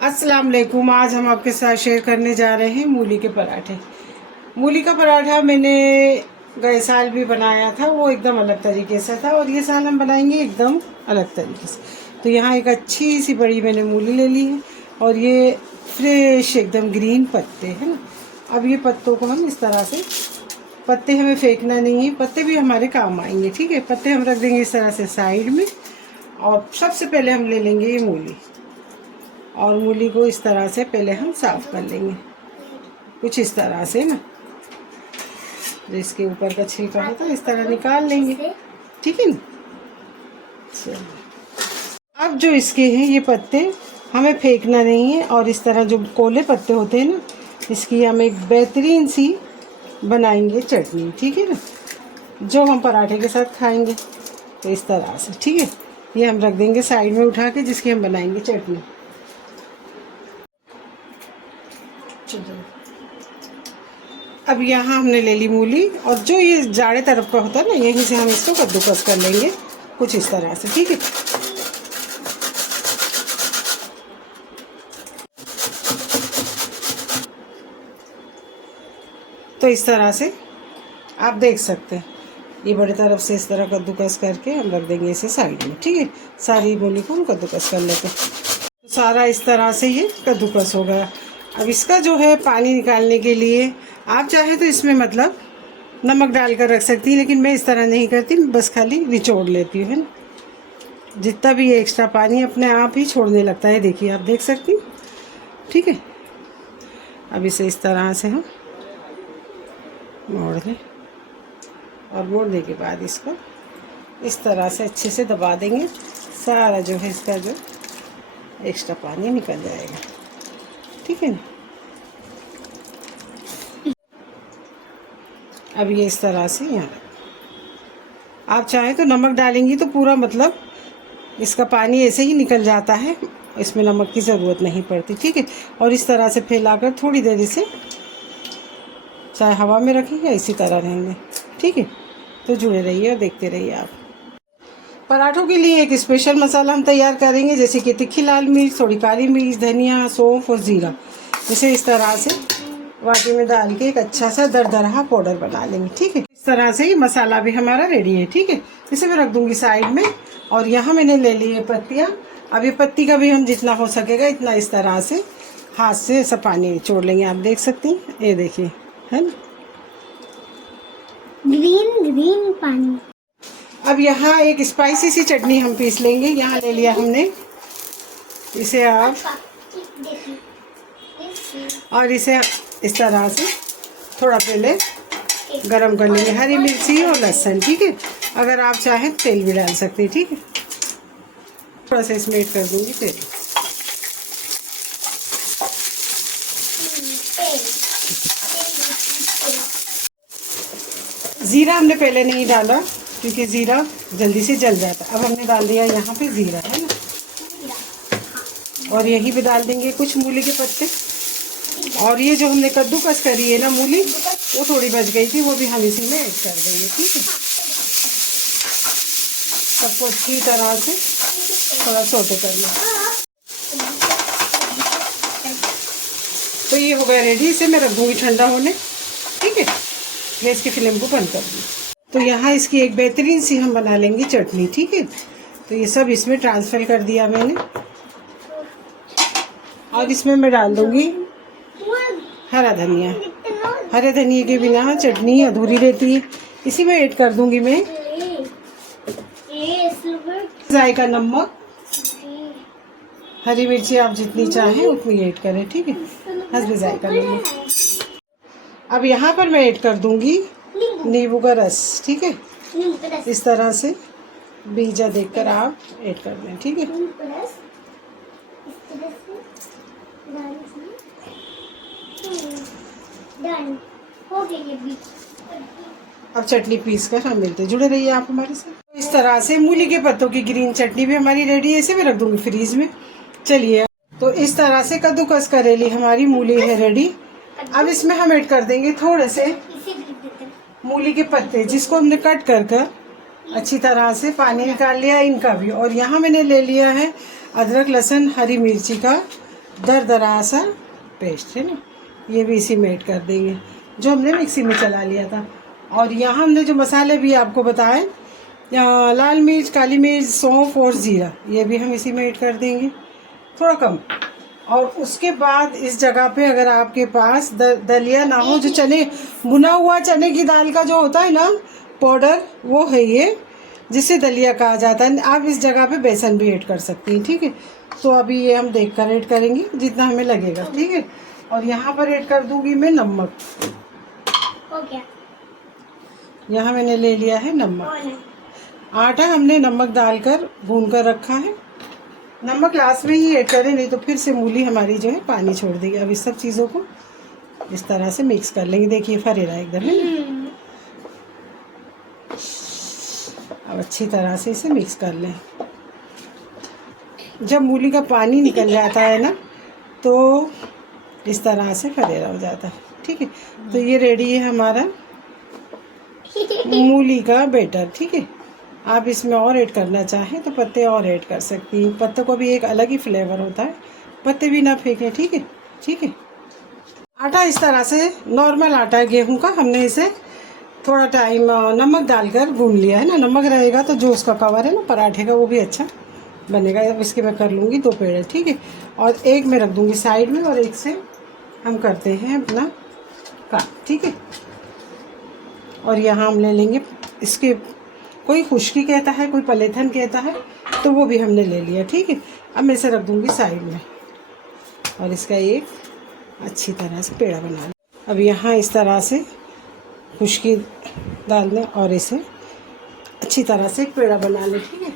अस्सलाम वालेकुम। आज हम आपके साथ शेयर करने जा रहे हैं मूली के पराठे। मूली का पराठा मैंने गए साल भी बनाया था, वो एकदम अलग तरीके से था और ये साल हम बनाएंगे एकदम अलग तरीके से। तो यहाँ एक अच्छी सी बड़ी मैंने मूली ले ली है और ये फ्रेश एकदम ग्रीन पत्ते हैं ना। अब ये पत्तों को हम इस तरह से, पत्ते हमें फेंकना नहीं है, पत्ते भी हमारे काम आएंगे, ठीक है। पत्ते हम रख देंगे इस तरह से साइड में और सबसे पहले हम ले लेंगे ये मूली और मूली को इस तरह से पहले हम साफ़ कर लेंगे, कुछ इस तरह से ना, जो इसके ऊपर का छिलका होता है इस तरह निकाल लेंगे, ठीक है ना। चलो अब जो इसके हैं ये पत्ते हमें फेंकना नहीं है और इस तरह जो कोले पत्ते होते हैं ना, इसकी हम एक बेहतरीन सी बनाएंगे चटनी, ठीक है ना, जो हम पराठे के साथ खाएंगे। तो इस तरह से, ठीक है, ये हम रख देंगे साइड में उठा के, जिसकी हम बनाएंगे चटनी। अब यहाँ हमने ले ली मूली और जो ये जाड़े तरफ का होता है ना, यहीं से हम इसको कद्दूकस कर लेंगे कुछ इस तरह से, ठीक है। तो इस तरह से आप देख सकते हैं, ये बड़ी तरफ से इस तरह कद्दूकस करके हम रख देंगे इसे साइड में, ठीक है। सारी मूली को हम कद्दूकस कर लेते हैं। तो सारा इस तरह से ये कद्दूकस हो गया। अब इसका जो है पानी निकालने के लिए आप चाहे तो इसमें मतलब नमक डालकर रख सकती हैं, लेकिन मैं इस तरह नहीं करती, बस खाली निचोड़ लेती हूँ, है ना। जितना भी ये एक्स्ट्रा पानी अपने आप ही छोड़ने लगता है, देखिए आप देख सकती हैं, ठीक है। अब इसे इस तरह से हम मोड़ दें और मोड़ने के बाद इसको इस तरह से अच्छे से दबा देंगे, सारा जो है इसका जो एक्स्ट्रा पानी निकल जाएगा, ठीक है ना। अब ये इस तरह से यहाँ आप चाहें तो नमक डालेंगी तो पूरा मतलब इसका पानी ऐसे ही निकल जाता है, इसमें नमक की ज़रूरत नहीं पड़ती, ठीक है। और इस तरह से फैलाकर थोड़ी देर इसे चाहे हवा में रखें या इसी तरह रहेंगे, ठीक है। तो जुड़े रहिए और देखते रहिए आप। पराठों के लिए एक स्पेशल मसाला हम तैयार करेंगे, जैसे कि तीखी लाल मिर्च, थोड़ी काली मिर्च, धनिया, सौंफ और ज़ीरा। इसे इस तरह से वाटी में डाल के एक अच्छा सा दरदरा पाउडर बना लेंगे, ठीक है। इस तरह से ये मसाला भी हमारा रेडी है, ठीक है। इसे मैं रख दूंगी साइड में और यहाँ मैंने ले ली है पत्तियाँ। अब ये पत्ती का भी हम जितना हो सकेगा इतना इस तरह से हाथ से सब पानी निचोड़ लेंगे, आप देख सकती हैं, ये देखिए, है ना, ग्रीन ग्रीन पानी। अब यहाँ एक स्पाइसी सी चटनी हम पीस लेंगे। यहाँ ले लिया हमने, इसे आप और इसे इस तरह से थोड़ा पहले गरम कर लेंगे, हरी मिर्ची और लहसुन, ठीक है। अगर आप चाहें तेल भी डाल सकते हैं, ठीक है। थोड़ा सा इसमें ऐड कर दूंगी तेल। ज़ीरा हमने पहले नहीं डाला क्योंकि ज़ीरा जल्दी से जल जाता है। अब हमने डाल दिया यहाँ पे ज़ीरा, है ना, और यहीं पे डाल देंगे कुछ मूली के पत्ते। और ये जो हमने कद्दूकस करी है ना मूली, वो थोड़ी बच गई थी, वो भी हम इसी में ऐड कर देंगे, ठीक है। सबको अच्छी तरह से थोड़ा सौटे कर लें। तो ये हो गया रेडी, इसे मैं रख दूँगी ठंडा होने, ठीक है। गैस की फ्लेम को बंद कर दूँ। तो यहाँ इसकी एक बेहतरीन सी हम बना लेंगे चटनी, ठीक है। तो ये सब इसमें ट्रांसफ़र कर दिया मैंने और इसमें मैं डाल दूँगी हरा धनिया। हरे धनिया के बिना चटनी अधूरी रहती है। इसी में ऐड कर दूँगी मैं जायका नमक, हरी मिर्ची आप जितनी चाहें उतनी ऐड करें, ठीक है, हस्बे जायका नमक। अब यहाँ पर मैं ऐड कर दूँगी नींबू का रस, ठीक है। इस तरह से बीजा देखकर आप ऐड कर दें, ठीक है। अब चटनी पीस कर हम मिलते, जुड़े रहिए आप हमारे साथ। इस तरह से मूली के पत्तों की ग्रीन चटनी भी हमारी रेडी है, इसे भी रख दूँगी फ्रीज में। चलिए, तो इस तरह से कद्दूकस करेली हमारी मूली है रेडी। अब इसमें हम ऐड कर देंगे थोड़े से मूली के पत्ते, जिसको हमने कट कर अच्छी तरह से पानी निकाल लिया इनका भी। और यहाँ मैंने ले लिया है अदरक लहसुन हरी मिर्ची का दरदरा सा पेस्ट है ना, ये भी इसी में ऐड कर देंगे जो हमने मिक्सी में चला लिया था। और यहाँ हमने जो मसाले भी आपको बताए, लाल मिर्च, काली मिर्च, सौंफ और ज़ीरा, ये भी हम इसी में ऐड कर देंगे थोड़ा कम। और उसके बाद इस जगह पे अगर आपके पास दलिया ना हो, जो चने भुना हुआ चने की दाल का जो होता है ना पाउडर, वो है ये, जिसे दलिया कहा जाता है। आप इस जगह पे बेसन भी ऐड कर सकती हैं, ठीक है। तो अभी ये हम देख कर ऐड करेंगे जितना हमें लगेगा, ठीक है। और यहाँ पर ऐड कर दूंगी मैं नमक। हो गया। यहाँ मैंने ले लिया है नमक। आटा हमने नमक डालकर भून कर रखा है। नमक लास्ट में ही ऐड करें, नहीं तो फिर से मूली हमारी जो है पानी छोड़ देगी। अब इस सब चीज़ों को इस तरह से मिक्स कर लेंगे। देखिए फरेरा एकदम है। अब अच्छी तरह से इसे मिक्स कर लें। जब मूली का पानी निकल जाता है ना, तो इस तरह से फरेरा हो जाता है, ठीक है। तो ये रेडी है हमारा मूली का बैटर, ठीक है। आप इसमें और ऐड करना चाहें तो पत्ते और ऐड कर सकती हैं। पत्तों को भी एक अलग ही फ्लेवर होता है, पत्ते भी ना फेंकें, ठीक है, ठीक है। आटा इस तरह से नॉर्मल आटा है गेहूं का, हमने इसे थोड़ा टाइम नमक डालकर भून लिया है ना। नमक रहेगा तो जो उसका कवर है ना पराठे का, वो भी अच्छा बनेगा। अब इसके मैं कर लूँगी 2 पेड़े, ठीक है। और एक मैं रख दूँगी साइड में, और एक से हम करते हैं अपना काम, ठीक है। और यहाँ हम ले लेंगे इसके, कोई खुश्की कहता है, कोई पलेथन कहता है, तो वो भी हमने ले लिया, ठीक है। अब मैं इसे रख दूँगी साइड में, और इसका एक अच्छी तरह से पेड़ा बना लें। अब यहाँ इस तरह से खुश्की डाल दें और इसे अच्छी तरह से एक पेड़ा बना लें, ठीक है।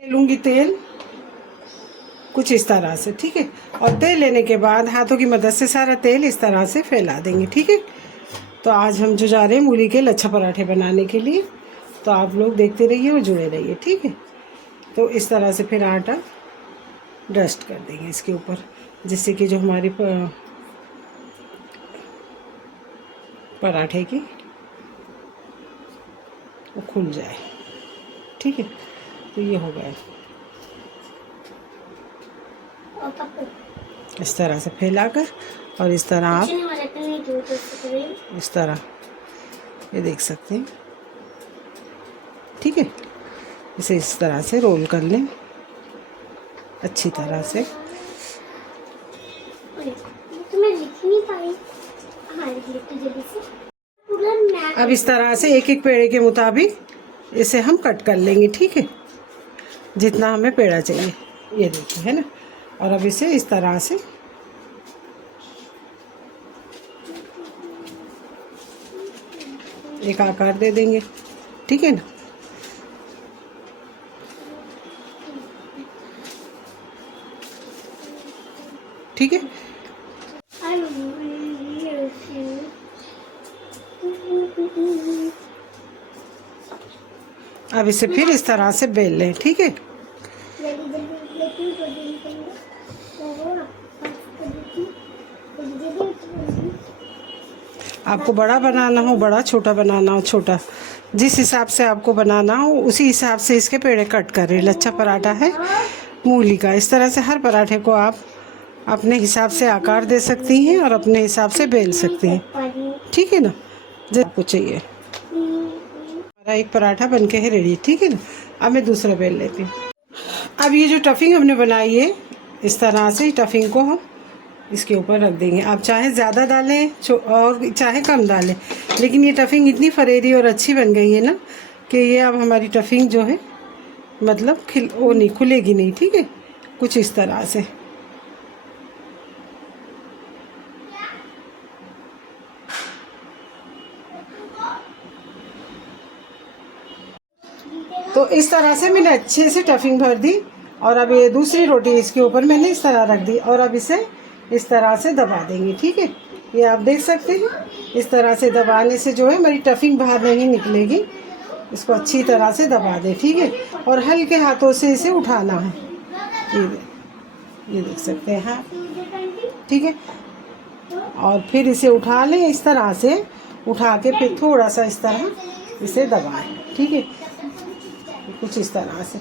ले लूँगी तेल कुछ इस तरह से, ठीक है। और तेल लेने के बाद हाथों की मदद से सारा तेल इस तरह से फैला देंगे, ठीक है। तो आज हम जो जा रहे हैं मूली के लच्छा पराठे बनाने के लिए, तो आप लोग देखते रहिए और जुड़े रहिए, ठीक है। तो इस तरह से फिर आटा डस्ट कर देंगे इसके ऊपर, जिससे कि जो हमारी पराठे की वो खुल जाए, ठीक है। तो ये हो गया। इस तरह से फैलाकर, और इस तरह आप इस तरह ये देख सकते हैं, ठीक है। इसे इस तरह से रोल कर लें अच्छी तरह से। तो मैं लिख नहीं पाई। अब इस तरह से एक एक पेड़े के मुताबिक इसे हम कट कर लेंगे, ठीक है, जितना हमें पेड़ा चाहिए। ये देखिए, है ना। और अब इसे इस तरह से एक आकार दे देंगे, ठीक है ना। ठीक है। अब इसे फिर इस तरह से बेल लें, ठीक है। आपको बड़ा बनाना हो बड़ा, छोटा बनाना हो छोटा, जिस हिसाब से आपको बनाना हो उसी हिसाब से इसके पेड़े कट करें। लच्छा पराठा है मूली का। इस तरह से हर पराठे को आप अपने हिसाब से आकार दे सकती हैं और अपने हिसाब से बेल सकती हैं, ठीक है ना, जब आपको चाहिए। हमारा एक पराठा बनके है रेडी, ठीक है ना। अब मैं दूसरा बेल लेती हूँ। अब ये जो टफिंग हमने बनाई है, इस तरह से टफिंग को हम इसके ऊपर रख देंगे। आप चाहे ज़्यादा डालें और चाहे कम डालें, लेकिन ये टफिंग इतनी फरेरी और अच्छी बन गई है ना कि ये अब हमारी टफिंग जो है मतलब वो नहीं खुलेगी नहीं, ठीक है। कुछ इस तरह से। तो इस तरह से मैंने अच्छे से टफिंग भर दी, और अब ये दूसरी रोटी इसके ऊपर मैंने इस तरह रख दी, और अब इसे इस तरह से दबा देंगे, ठीक है। ये आप देख सकते हैं, इस तरह से दबाने से जो है हमारी टफिंग बाहर नहीं निकलेगी। इसको अच्छी तरह से दबा दें, ठीक है। और हल्के हाथों से इसे उठाना है। ये देख सकते हैं, हाँ। ठीक है। और फिर इसे उठा लें इस तरह से, उठा के फिर थोड़ा सा इस तरह इसे दबाएं, ठीक है। कुछ इस तरह से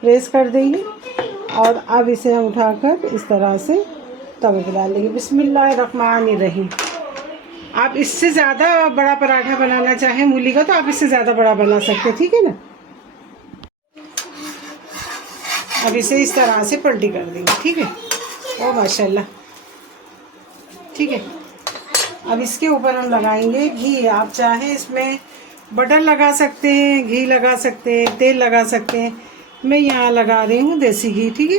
प्रेस कर देंगे और अब इसे हम उठाकर इस तरह से तवे पे डाल देंगे। बिस्मिल्लाहिर्रहमानिर्रहीम। आप इससे ज़्यादा बड़ा पराठा बनाना चाहें मूली का तो आप इससे ज़्यादा बड़ा बना सकते हैं, ठीक है ना। अब इसे इस तरह से पलटी कर देंगे, ठीक है। ओ माशाल्लाह, ठीक है। अब इसके ऊपर हम लगाएंगे घी। आप चाहे इसमें बटर लगा सकते हैं, घी लगा सकते हैं, तेल लगा सकते हैं। मैं यहाँ लगा रही हूँ देसी घी, ठीक है।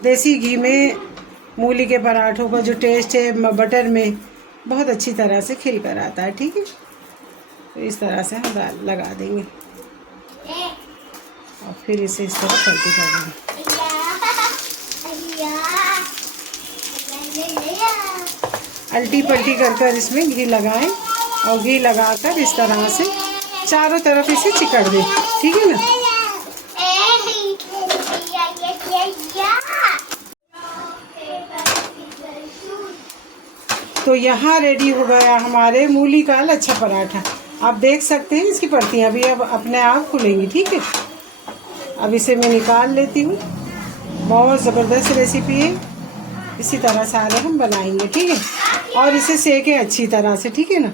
देसी घी में मूली के पराठों का जो टेस्ट है बटर में बहुत अच्छी तरह से खिल कर आता है, ठीक है। तो इस तरह से हम लगा देंगे और फिर इसे इस तरह पलटी कर देंगे। अल्टी पल्टी कर इसमें घी लगाएं और घी लगाकर इस तरह से चारों तरफ इसे चिकड़ दें, ठीक है ना। तो यहाँ रेडी हो गया हमारे मूली का लच्छा पराठा। आप देख सकते हैं इसकी पत्तियाँ भी अब अपने आप खुलेंगी, ठीक है। अब इसे मैं निकाल लेती हूँ। बहुत ज़बरदस्त रेसिपी है, इसी तरह सारे हम बनाएंगे, ठीक है। और इसे सेकें अच्छी तरह से, ठीक है ना।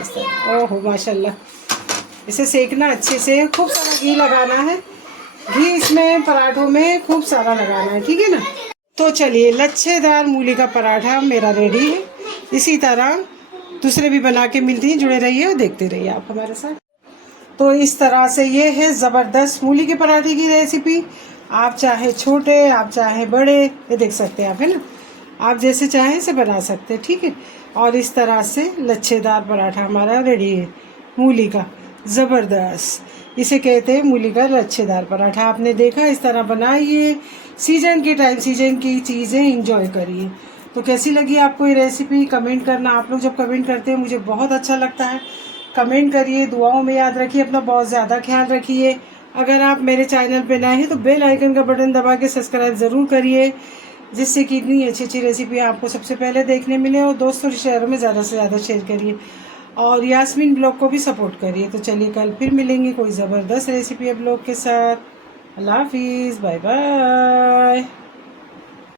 इस तरह, ओहो माशाल्लाह, इसे सेकना अच्छे से, खूब सारा घी लगाना है। घी इसमें पराठों में खूब सारा लगाना है, ठीक है ना। तो चलिए, लच्छेदार मूली का पराठा मेरा रेडी है। इसी तरह दूसरे भी बना के मिलती हैं, जुड़े रहिए और देखते रहिए आप हमारे साथ। तो इस तरह से ये है ज़बरदस्त मूली के पराठे की रेसिपी। आप चाहे छोटे, आप चाहे बड़े, ये देख सकते हैं आप, है ना। आप जैसे चाहें इसे बना सकते हैं, ठीक है। और इस तरह से लच्छेदार पराठा हमारा रेडी है मूली का, ज़बरदस्त। इसे कहते हैं मूली का लच्छेदार पराठा। आपने देखा, इस तरह बनाइए, सीजन के टाइम सीजन की चीज़ें इंजॉय करिए। तो कैसी लगी आपको ये रेसिपी, कमेंट करना। आप लोग जब कमेंट करते हैं मुझे बहुत अच्छा लगता है। कमेंट करिए, दुआओं में याद रखिए, अपना बहुत ज़्यादा ख्याल रखिए। अगर आप मेरे चैनल पे नए हैं तो बेल आइकन का बटन दबा के सब्सक्राइब ज़रूर करिए, जिससे कि इतनी अच्छी अच्छी रेसिपी आपको सबसे पहले देखने मिले। और दोस्तों रिश्तेदारों में ज़्यादा से ज़्यादा शेयर करिए और यास्मीन ब्लॉग को भी सपोर्ट करिए। तो चलिए, कल फिर मिलेंगे कोई ज़बरदस्त रेसिपी ब्लॉग के साथ। अल्लाह हाफिज़, बाय बाय।